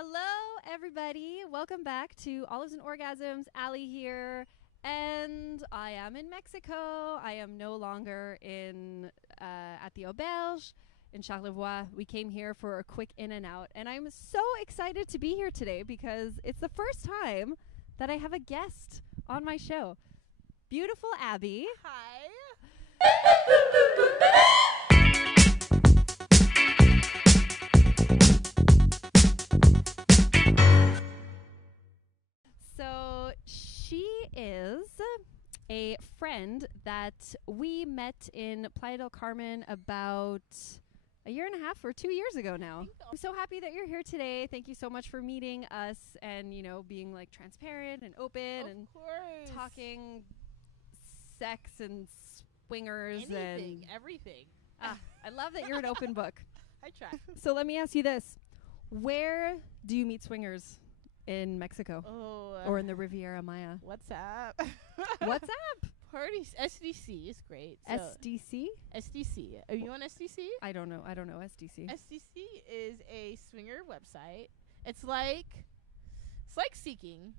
Hello, everybody. Welcome back to Olives and Orgasms. Allie here, and I am in Mexico. I am no longer in at the Auberge in Charlevoix. We came here for a quick in and out, and I'm so excited to be here today because it's the first time that I have a guest on my show. Beautiful Abby. Hi. So she is a friend that we met in Playa Del Carmen about a year and a half or 2 years ago now. I'm so happy that you're here today. Thank you so much for meeting us and, you know, being like transparent and open Of and course. talking sex and swingers Anything, and everything. I love that you're an open book. I try. So let me ask you this. Where do you meet swingers in Mexico or in the Riviera Maya? What's up? What's up? Parties. SDC is great. So SDC? SDC. Are you on SDC? I don't know SDC. SDC is a swinger website. It's like Seeking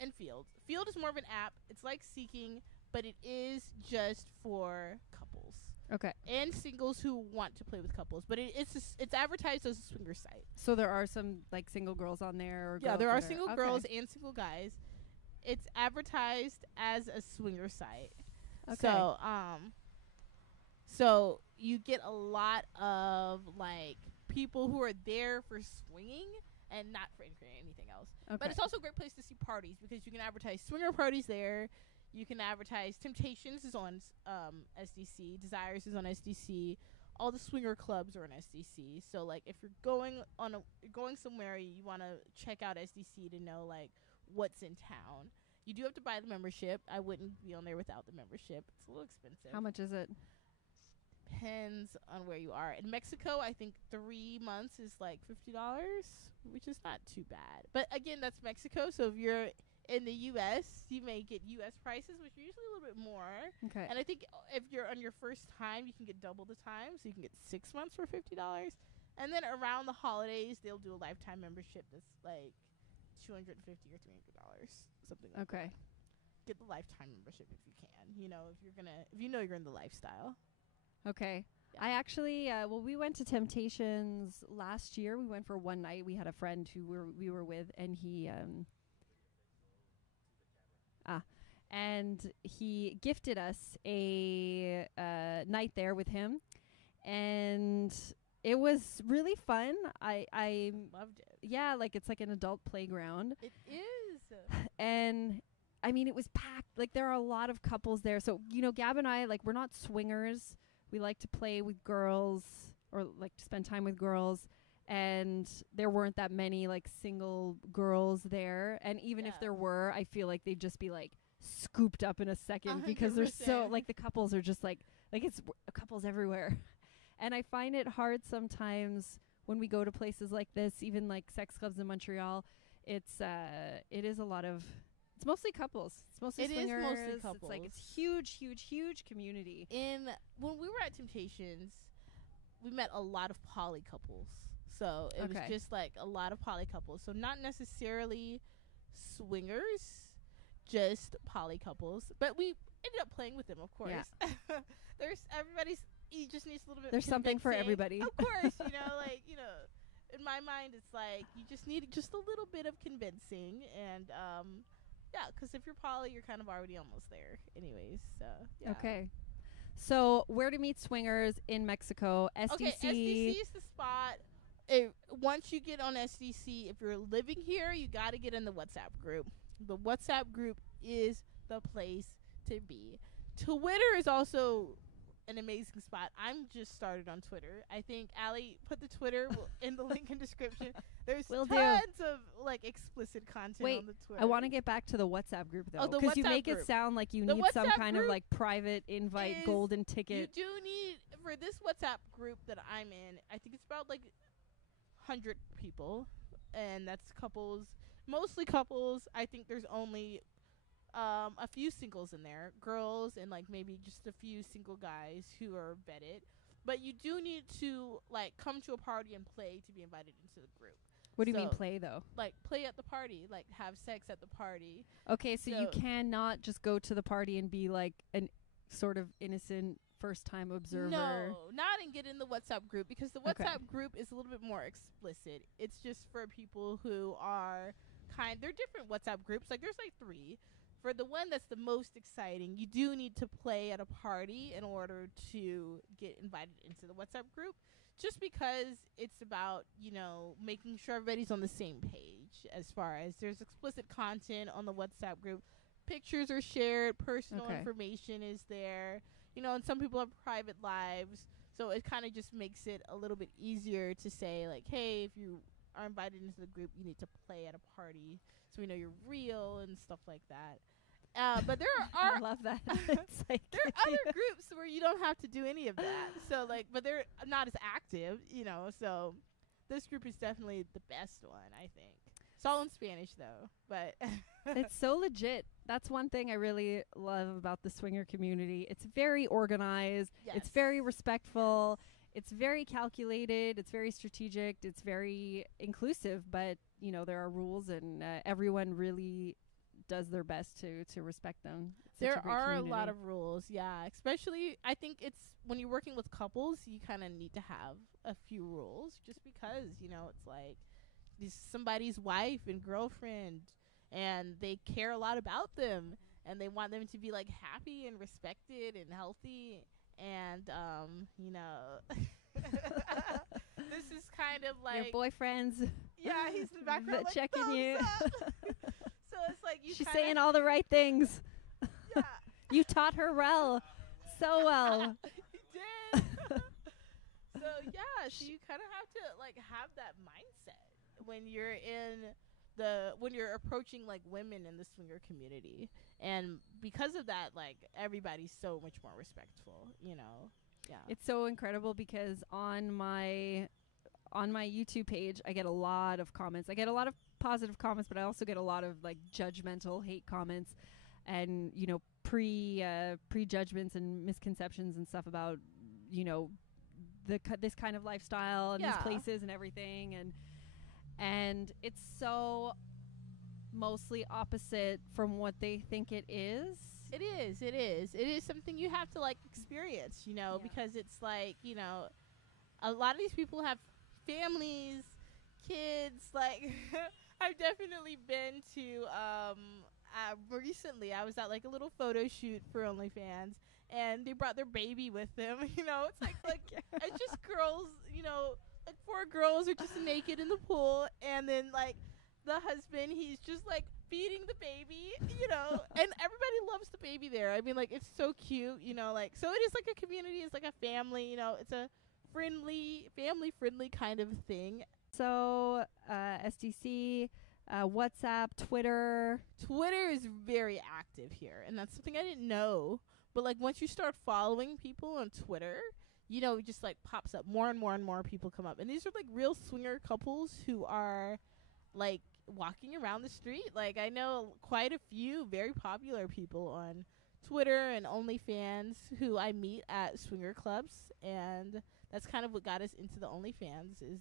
and Field. Field is more of an app. It's like Seeking, but it is just for couples. Okay. And singles who want to play with couples, but it's advertised as a swinger site. So there are some like single girls on there. Or Yeah, girls there are that single girls and single guys. It's advertised as a swinger site. Okay. So you get a lot of like people who are there for swinging and not for anything else. Okay. But it's also a great place to see parties because you can advertise swinger parties there. You can advertise Temptations is on SDC, Desires is on SDC. All the swinger clubs are on SDC. So like if you're going somewhere, you want to check out SDC to know like what's in town. You do have to buy the membership. I wouldn't be on there without the membership. It's a little expensive. How much is it? Depends on where you are. In Mexico, I think 3 months is like $50, which is not too bad. But again, that's Mexico. So if you're in the U.S., you may get U.S. prices, which are usually a little bit more. Okay. And I think if you're on your first time, you can get double the time. So you can get 6 months for $50. And then around the holidays, they'll do a lifetime membership that's like $250 or $300, something like that. Okay. Get the lifetime membership if you can. You know, if you're in the lifestyle. Okay. Yeah. I actually, we went to Temptations last year. We went for one night. We had a friend who we were with, and he gifted us a night there with him, and it was really fun. I Loved it. Yeah, like it's like an adult playground. It is. And I mean, it was packed. Like there are a lot of couples there. So, you know, Gab and I, like, we're not swingers. We like to play with girls or like to spend time with girls. And there weren't that many like single girls there. And even if there were, I feel like they'd just be like scooped up in a second because they're so like the couples are just like it's couples everywhere. And I find it hard sometimes when we go to places like this, even like sex clubs in Montreal. It is a lot of. It's mostly couples. It's mostly swingers. It is mostly couples. It's like it's huge community. When we were at Temptations, we met a lot of poly couples. So it was just like a lot of poly couples. So not necessarily swingers, just poly couples. But we ended up playing with them, of course. Yeah. He just needs a little bit. There's something for everybody. Of course, in my mind, it's like you just need just a little bit of convincing, and yeah, because if you're poly, you're kind of already almost there, anyways. So yeah. Okay. So where to meet swingers in Mexico? SDC. Okay, SDC is the spot. Once you get on SDC, if you're living here, you got to get in the WhatsApp group. The WhatsApp group is the place to be. Twitter is also an amazing spot. I'm just started on Twitter. I think Allie put the Twitter in the link in description. There's tons of like explicit content on the Twitter. I want to get back to the WhatsApp group though, because you make it sound like you need some kind of like private invite, golden ticket. You do need for this WhatsApp group that I'm in. I think it's about like 100 people, and that's couples, mostly couples. I think there's only a few singles in there, girls, and like maybe just a few single guys who are vetted. But you do need to like come to a party and play to be invited into the group. What do you mean So, play though? like play at the party, like have sex at the party. Okay, so you So- cannot just go to the party and be like an sort of innocent first time observer. No, not and get in the WhatsApp group, because the Okay. WhatsApp group is a little bit more explicit. It's just for people who are they're different WhatsApp groups. Like there's like 3. For the one that's the most exciting, you do need to play at a party in order to get invited into the WhatsApp group. Just because it's about, making sure everybody's on the same page, as far as there's explicit content on the WhatsApp group. Pictures are shared, personal Okay. information is there, and some people have private lives. So it kind of just makes it a little bit easier to say, like, hey, if you are invited into the group, you need to play at a party so we know you're real and stuff like that. But there I are love that. It's like there are other groups where you don't have to do any of that. So like, but they're not as active, so this group is definitely the best one, I think. It's all in Spanish though, but it's so legit. That's one thing I really love about the swinger community. It's very organized. Yes. It's very respectful. It's very calculated. It's very strategic. It's very inclusive, but there are rules, and everyone really does their best to respect them. It's such there a great are community. a lot of rules, yeah. Especially, I think it's when you're working with couples, you kind of need to have a few rules, just because it's like this somebody's wife and girlfriend, and they care a lot about them, and they want them to be like happy and respected and healthy, and this is kind of like your boyfriends. yeah, he's in the background like, checking thumbs you. up. So it's like you She's kinda, saying all the right things. yeah. You taught her well, so well. He did. So yeah, so you kind of have to like have that mindset when you're approaching like women in the swinger community, and because of that, like everybody's so much more respectful. Yeah. It's so incredible because on my YouTube page, I get a lot of comments. I get a lot of positive comments, but I also get a lot of like judgmental hate comments, and prejudgments and misconceptions and stuff about this kind of lifestyle and these Yeah. places and everything, and it's so mostly opposite from what they think it is. It is something you have to like experience, because it's like, a lot of these people have families, kids, like I've definitely been to recently I was at like a little photo shoot for OnlyFans, and they brought their baby with them. It's like it's just girls, like 4 girls are just naked in the pool, and then like the husband, he's just like feeding the baby, and everybody loves the baby there. I mean, like it's so cute, like so it is like a community, it's like a family, it's a family friendly kind of thing. So SDC, WhatsApp, Twitter. Twitter is very active here, and that's something I didn't know. But like once you start following people on Twitter, it just like pops up more and more and more people come up, and these are like real swinger couples who are like walking around the street. Like I know quite a few very popular people on Twitter and OnlyFans who I meet at swinger clubs, and that's kind of what got us into the OnlyFans is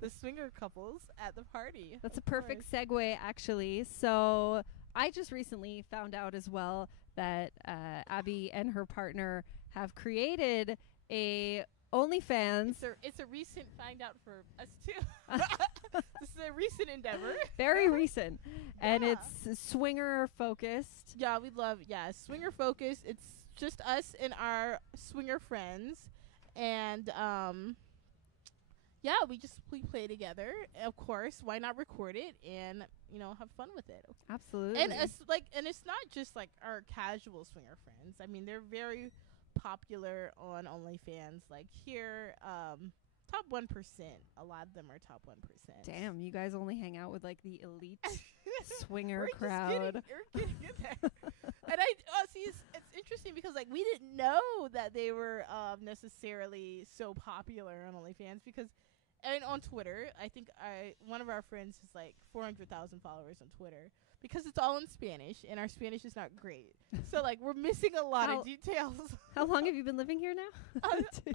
the swinger couples at the party. That's a of perfect course. segue, actually. So I just recently found out as well that Abby and her partner have created a OnlyFans. It's a recent find out for us too. This is a recent endeavor. Very recent. And Yeah. it's swinger focused. Yeah, we love swinger focus. It's just us and our swinger friends, and we play together. Of course, why not record it and have fun with it? Absolutely. And it's not just like our casual swinger friends. I mean, they're very popular on OnlyFans. Like here, top 1%. A lot of them are top 1%. Damn, you guys only hang out with like the elite swinger We're just crowd. we're getting in there. And see, it's interesting because like we didn't know that they were necessarily so popular on OnlyFans, because and on Twitter, I think one of our friends has like 400,000 followers on Twitter, because it's all in Spanish and our Spanish is not great. So like we're missing a lot of details. How long have you been living here now? Okay,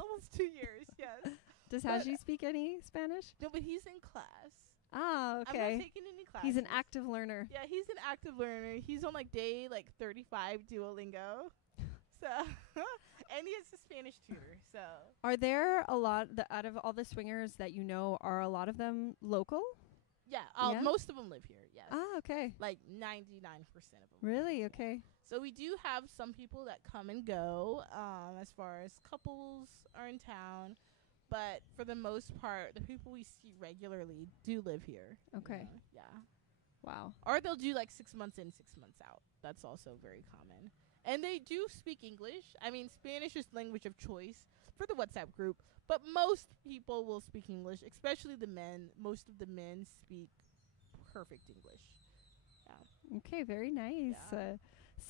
almost 2 years, yes. Does But- Haji speak any Spanish? No, but he's in class. Ah, I'm okay. not taking any classes. He's an active learner. Yeah, he's an active learner. He's on like day 35 Duolingo. So, and he has a Spanish tutor. So, Are there a lot out of all the swingers that you know? Are a lot of them local? yeah, Yeah? most of them live here. Yes. Ah, okay. Like 99% of them. Really? Okay. So we do have some people that come and go, as far as couples are in town, but for the most part, the people we see regularly do live here. you Okay. know? Yeah. Wow. Or they'll do like 6 months in, 6 months out. That's also very common. And they do speak English. I mean, Spanish is language of choice for the WhatsApp group, but most people will speak English, especially the men. Most of the men speak perfect English. Okay, very nice. Yeah.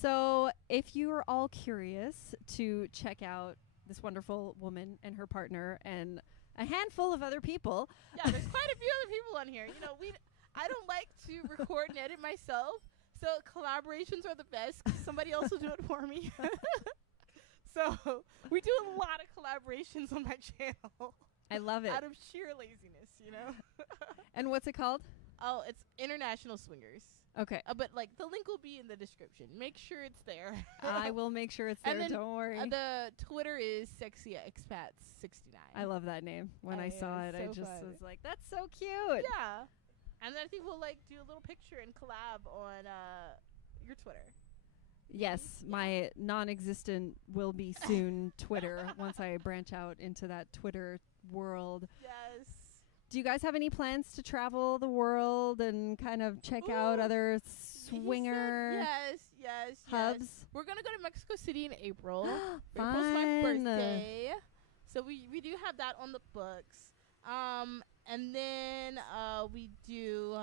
So, if you are all curious to check out this wonderful woman and her partner and a handful of other people, Yeah, there's quite a few other people on here. You know, I don't like to record and edit myself, so collaborations are the best 'cause somebody else will do it for me. So we do a lot of collaborations on my channel I love it. out of sheer laziness, you know. And what's it called? Oh, it's International Swingers. Okay. But like the link will be in the description. Make sure it's there. I will make sure it's there. And then, Don't worry. The Twitter is sexy expats 69. I love that name. When I saw it, I so just fun. was like, that's so cute. Yeah. And then I think we'll like do a little picture and collab on your Twitter. Yes, Yeah. my non-existent will be soon Twitter once I branch out into that Twitter world. Yes. Do you guys have any plans to travel the world and kind of check out Ooh, other He swinger said yes. hubs? We're gonna go to Mexico City in April. April's Fun. my birthday, so we do have that on the books. And then we do.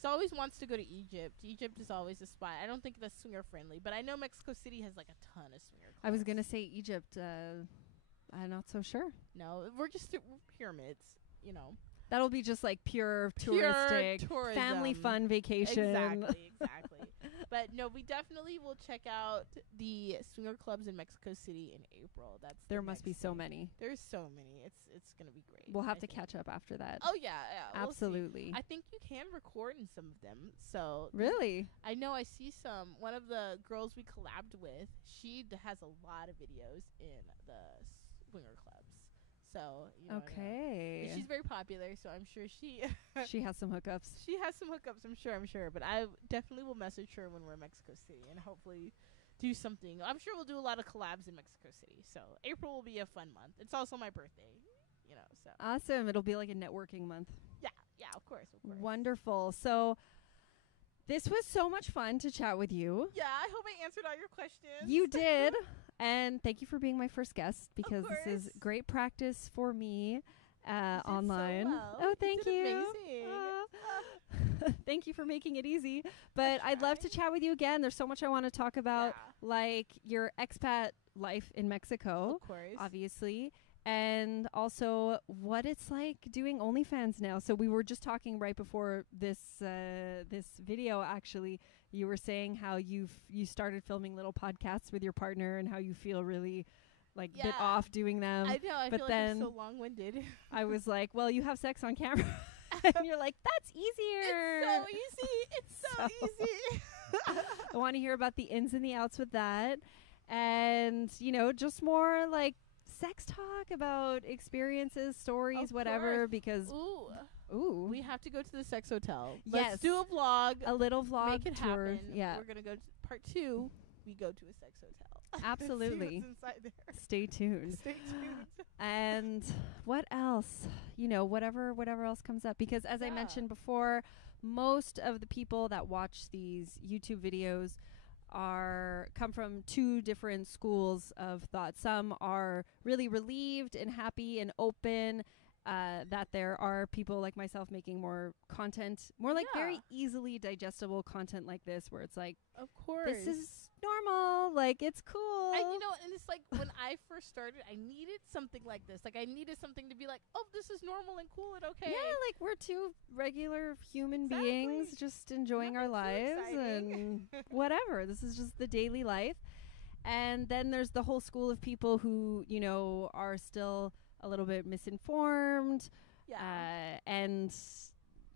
He always wants to go to Egypt. Egypt is always a spot. I don't think that's swinger friendly, but I know Mexico City has like a ton of swinger clubs. I was gonna say Egypt. I'm not so sure. No, we're just pyramids. You know, That'll be just like pure touristic, tourism. family fun vacation. Exactly. But no, we definitely will check out the swinger clubs in Mexico City in April. There must be so many. There's so many. It's gonna be great. We'll have I to think. catch up after that. Oh yeah, we'll see. Absolutely. I think you can record in some of them. So Really? I know I see some. One of the girls we collabed with, she has a lot of videos in the swinger clubs. So you know, Okay. she's very popular. So I'm sure she She has some hookups. she has some hookups. I'm sure. But I definitely will message her when we're in Mexico City and hopefully do something. I'm sure we'll do a lot of collabs in Mexico City. So April will be a fun month. It's also my birthday. You know. So Awesome. It'll be like a networking month. yeah, of course. Wonderful. So this was so much fun to chat with you. Yeah, I hope I answered all your questions. You did. And thank you for being my first guest because this is course. great practice for me You did so online. well. Oh, You thank did you. amazing. Thank you for making it easy. But I'd love to try. chat with you again. There's so much I want to talk about, Yeah, like your expat life in Mexico, of course. obviously, and also what it's like doing OnlyFans now. So we were just talking right before this this video. Actually, you were saying how you started filming little podcasts with your partner and how you feel really like bit Yeah. off doing them. I know. I but feel like then- I'm so long-winded. I was like, well, you have sex on camera. And you're like, that's easier. It's so easy. It's so So- easy. I want to hear about the ins and the outs with that. And, just more like sex talk about experiences, stories, Of whatever, course. because, Ooh, ooh, we have to go to the sex hotel. Yes. Let's do a vlog. a little vlog Make it tour. happen. Yeah, We're gonna go to part 2. We go to a sex hotel. absolutely. See what's inside there. Stay tuned. Stay tuned. And what else? Whatever else comes up. Because as I Yeah. mentioned before, most of the people that watch these YouTube videos come from two different schools of thought. Some are really relieved and happy and open that there are people like myself making more content, more like very Yeah. easily digestible content like this, where it's like, Of course. this is normal, like it's cool. And it's like when I first started, I needed something like this. Like I needed something to be like, oh, this is normal and cool and okay. Yeah, like we're two regular human Exactly. beings just enjoying our Nothing too lives exciting. and whatever. This is just the daily life. And then there's the whole school of people who, are still a little bit misinformed. Yeah. And,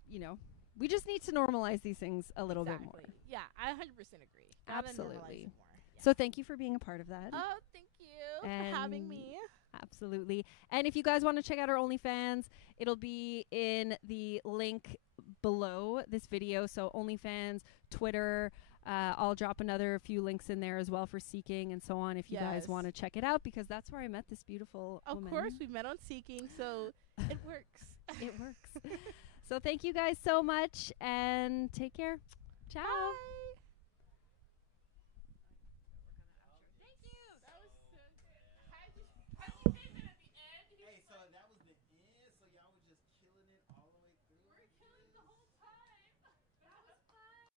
you know, we just need to normalize these things a little bit more. Yeah, I 100% agree. Gotta normalize Absolutely. it more. Yeah. So thank you for being a part of that. Oh, thank you for having me. Absolutely. And if you guys want to check out our OnlyFans, it'll be in the link below this video. So OnlyFans, Twitter, I'll drop another few links in there as well for Seeking and so on if you guys want to check it out, because that's where I met this beautiful woman. Of course, we met on Seeking, so it works. It works. So thank you guys so much, and take care. Ciao. Bye.